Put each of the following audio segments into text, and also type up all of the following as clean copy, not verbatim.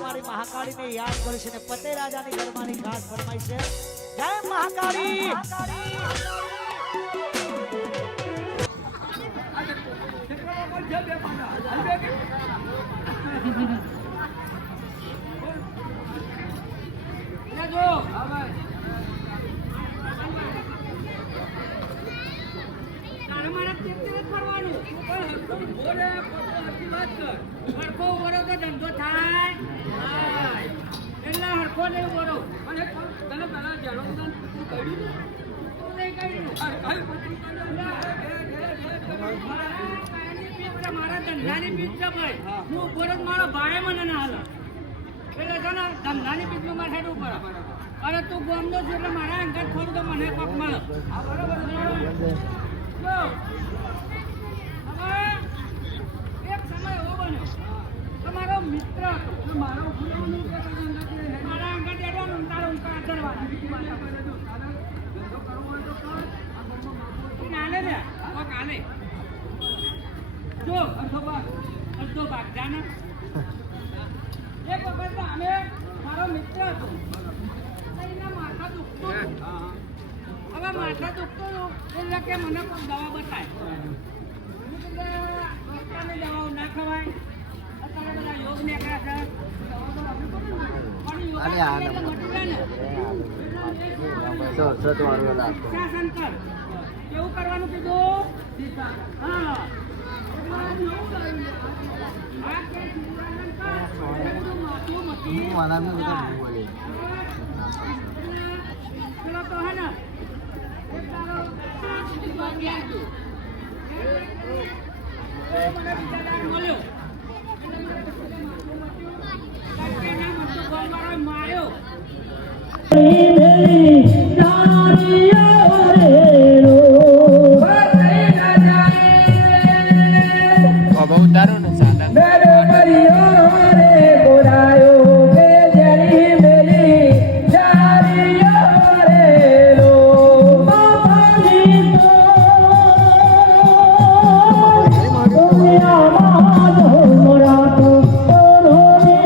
મારી મારી મહાકાળીને યાદ કરીશ ને પતે રાજાની ઘરમાંની ખાસ ફરમાઈ છે જય મહાકાળી મારા ધંધાની પીચ છે ભાઈ હું ઉપર જ મારો ભાઈ મને ના હાલ એટલે છે ને ધંધાની પીચમાં મારે હેડ ઉપર અરે તું ગોમનો છું એટલે મારા અંગત થોડું તો મને કોક મળે એક સમય એવો બન્યો તમારો મિત્ર હતો મારા અંગત એડવાનું તારો ઊંકા નાને ને કાલે જો અડધો ભાગ જાને એક વખત અમે મારો મિત્ર હતો એના માથા દુખતું હવે માથા દુખતું એટલે કે મને કોઈ દવા બતાય ડોક્ટરની દવાઓ ના ખવાય અત્યારે બધા યોગ નીકળ્યા છે શંકર કેવું કરવાનું કીધું હા ચલો તો હે ને મળ્યો માર્યો બહુ તારું ને સાદા Oh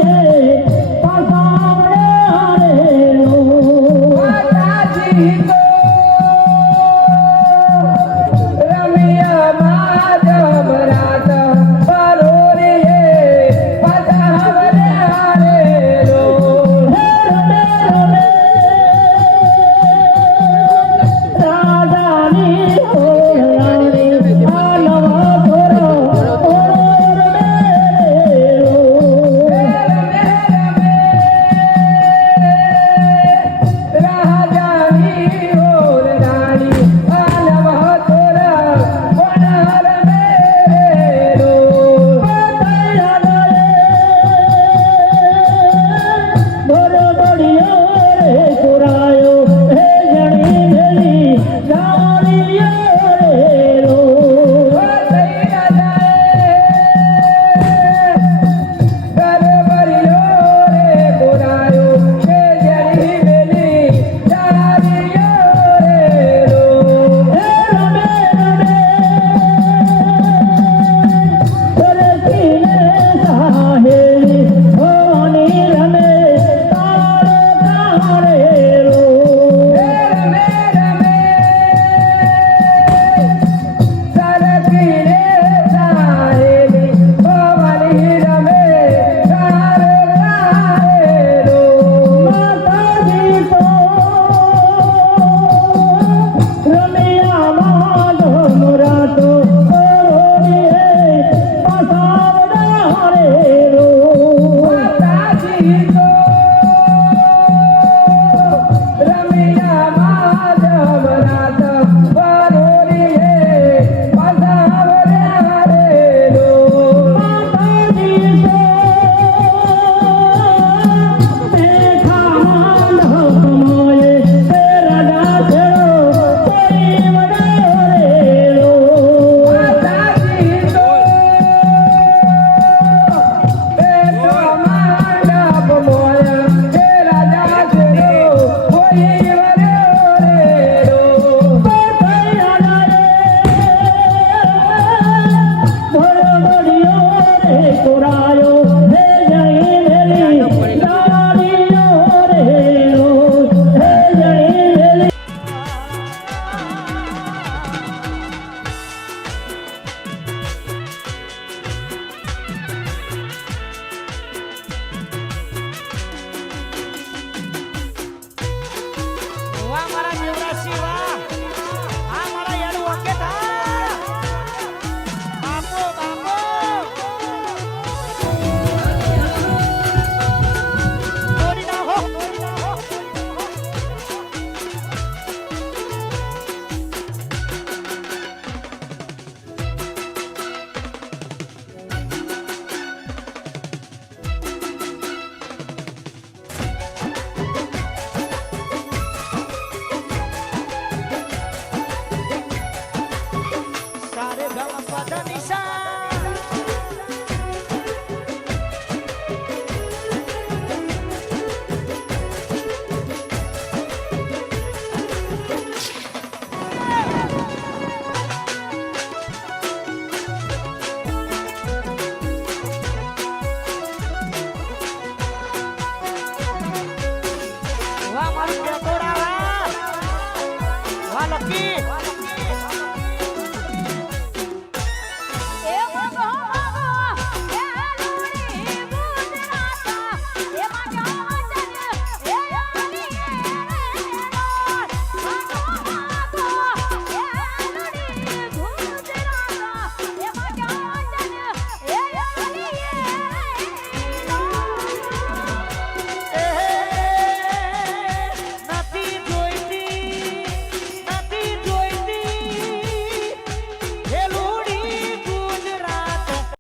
માતાજી